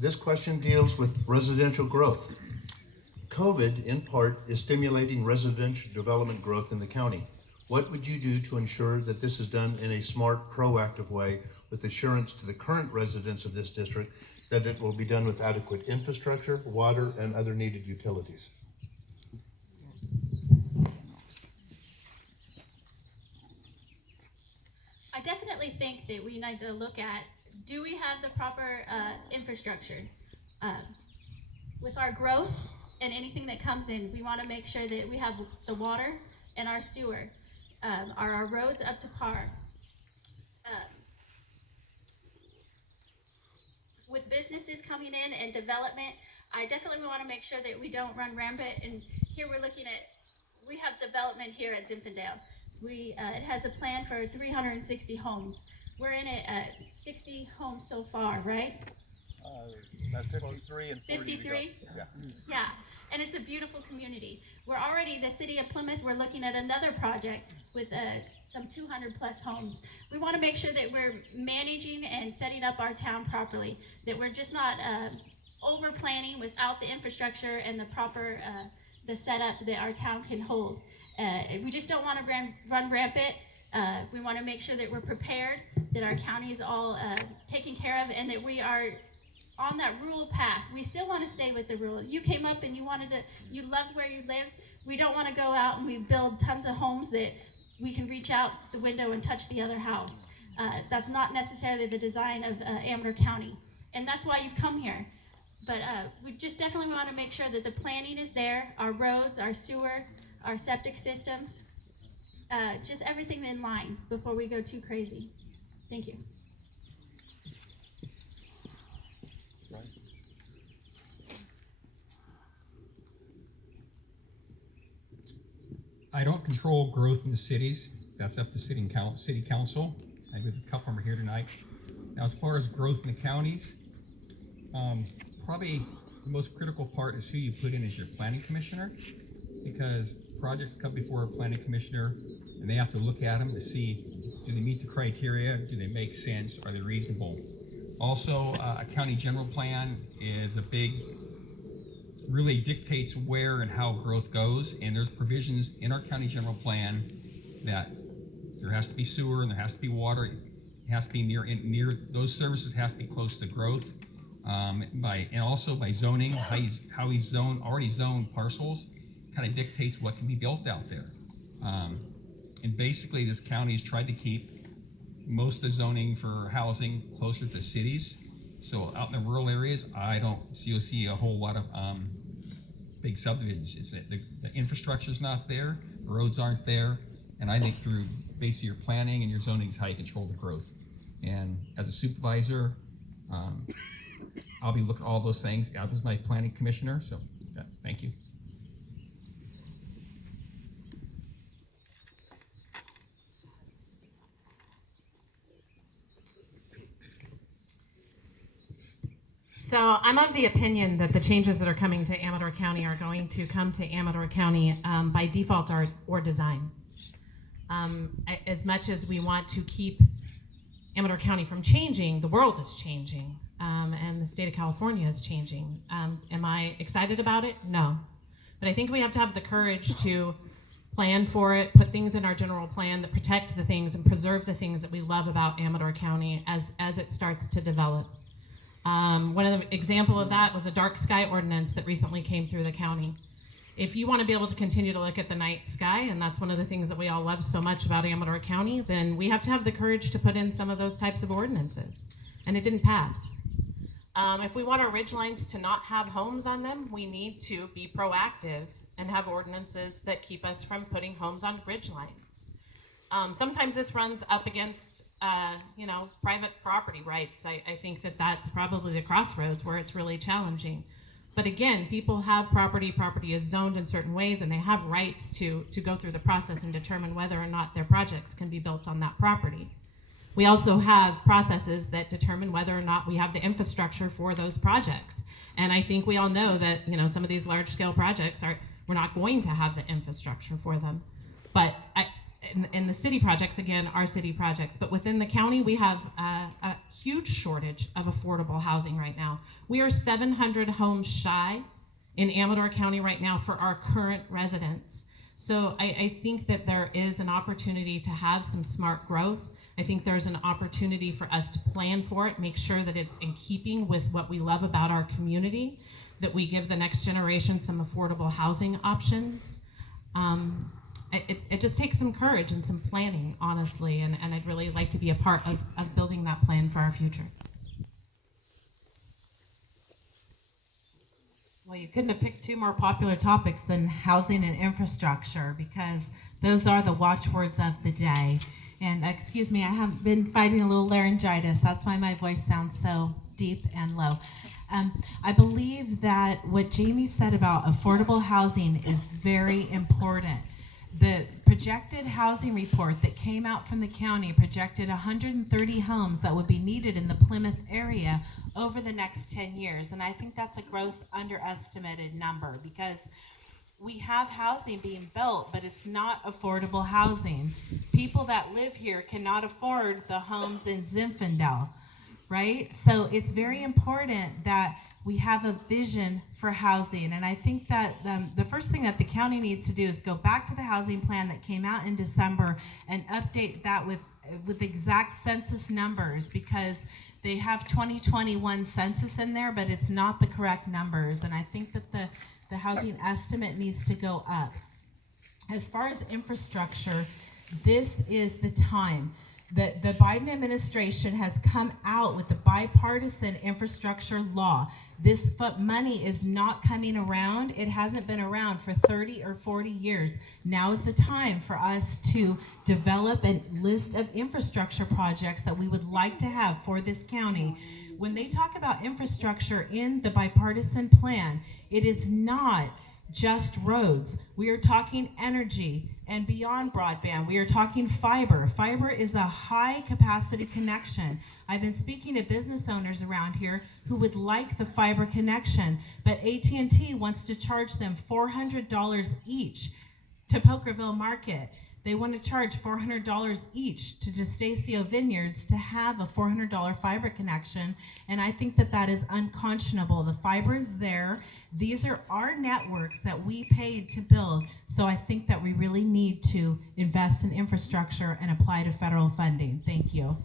This question deals with residential growth. COVID, in part, is stimulating residential development growth in the county. What would you do to ensure that this is done in a smart, proactive way with assurance to the current residents of this district that it will be done with adequate infrastructure, water, and other needed utilities? I definitely think that we need to look at, do we have the proper infrastructure? With our growth and anything that comes in, we want to make sure that we have the water and our sewer. Are our roads up to par? With businesses coming in and development, I definitely want to make sure that we don't run rampant. And here we're looking at, we have development here at Zinfandel. It has a plan for 360 homes. We're in it at 60 homes so far, right? About 53 and 40 to go. 53? Yeah. Yeah, and it's a beautiful community. We're already, the city of Plymouth, we're looking at another project with some 200 plus homes. We want to make sure that we're managing and setting up our town properly, that we're just not over planning without the infrastructure and the proper the setup that our town can hold. We just don't want to run rampant. We want to make sure that we're prepared, that our county is all taken care of, and that we are on that rural path. We still want to stay with the rural. You came up and you loved where you lived. We don't want to go out and we build tons of homes that we can reach out the window and touch the other house. That's not necessarily the design of Amador County. And that's why you've come here. But we just definitely want to make sure that the planning is there, our roads, our sewer, our septic systems, just everything in line before we go too crazy. Thank you. I don't control growth in the cities. That's up to city council. I believe a couple of them are here tonight. Now, as far as growth in the counties, probably the most critical part is who you put in as your planning commissioner, because projects come before a planning commissioner and they have to look at them to see, do they meet the criteria? Do they make sense? Are they reasonable? Also, a county general plan is really dictates where and how growth goes, and there's provisions in our county general plan that there has to be sewer and there has to be water. It has to be near those services have to be close to growth. And also by zoning, how he's already zoned parcels kind of dictates what can be built out there. And basically this county has tried to keep most of the zoning for housing closer to cities. So out in the rural areas, I don't see a whole lot of big subdivisions. It's that the infrastructure's not there, the roads aren't there, and I think through basically your planning and your zoning is how you control the growth. And as a supervisor, I'll be looking at all those things. I was my planning commissioner, so thank you. So I'm of the opinion that the changes that are coming to Amador County are going to come to Amador County by default or design. As much as we want to keep Amador County from changing, the world is changing, and the state of California is changing. Am I excited about it? No. But I think we have to have the courage to plan for it, put things in our general plan that protect the things and preserve the things that we love about Amador County as it starts to develop. One of the example of that was a dark sky ordinance that recently came through the county. If you want to be able to continue to look at the night sky, and that's one of the things that we all love so much about Amador County, then we have to have the courage to put in some of those types of ordinances. And it didn't pass. If we want our ridge lines to not have homes on them, we need to be proactive and have ordinances that keep us from putting homes on ridge lines. Sometimes this runs up against private property rights. I think that that's probably the crossroads where it's really challenging. But again, people have property is zoned in certain ways, and they have rights to go through the process and determine whether or not their projects can be built on that property. We also have processes that determine whether or not we have the infrastructure for those projects. And I think we all know that, some of these large scale projects we're not going to have the infrastructure for them. But in the city projects, again, our city projects, but within the county, we have a huge shortage of affordable housing right now. We are 700 homes shy in Amador County right now for our current residents. So I think that there is an opportunity to have some smart growth. I think there's an opportunity for us to plan for it, make sure that it's in keeping with what we love about our community, that we give the next generation some affordable housing options. It just takes some courage and some planning, honestly, and I'd really like to be a part of building that plan for our future. Well, you couldn't have picked two more popular topics than housing and infrastructure, because those are the watchwords of the day. And excuse me, I have been fighting a little laryngitis. That's why my voice sounds so deep and low. I believe that what Jamie said about affordable housing is very important. The projected housing report that came out from the county projected 130 homes that would be needed in the Plymouth area over the next 10 years. And I think that's a gross underestimated number, because we have housing being built, but it's not affordable housing. People that live here cannot afford the homes in Zinfandel, right? So it's very important that we have a vision for housing. And I think that the first thing that the county needs to do is go back to the housing plan that came out in December and update that with exact census numbers, because they have 2021 census in there, but it's not the correct numbers. And I think that the housing estimate needs to go up. As far as infrastructure, this is the time. The Biden administration has come out with the bipartisan infrastructure law. This money is not coming around. It hasn't been around for 30 or 40 years. Now is the time for us to develop a list of infrastructure projects that we would like to have for this county. When they talk about infrastructure in the bipartisan plan, it is not just roads. We are talking energy and beyond broadband. We are talking fiber. Fiber is a high capacity connection. I've been speaking to business owners around here who would like the fiber connection, but AT&T wants to charge them $400 each to Pokerville Market. They want to charge $400 each to Destasio Vineyards to have a $400 fiber connection, and I think that that is unconscionable. The fiber is there. These are our networks that we paid to build, so I think that we really need to invest in infrastructure and apply to federal funding. Thank you.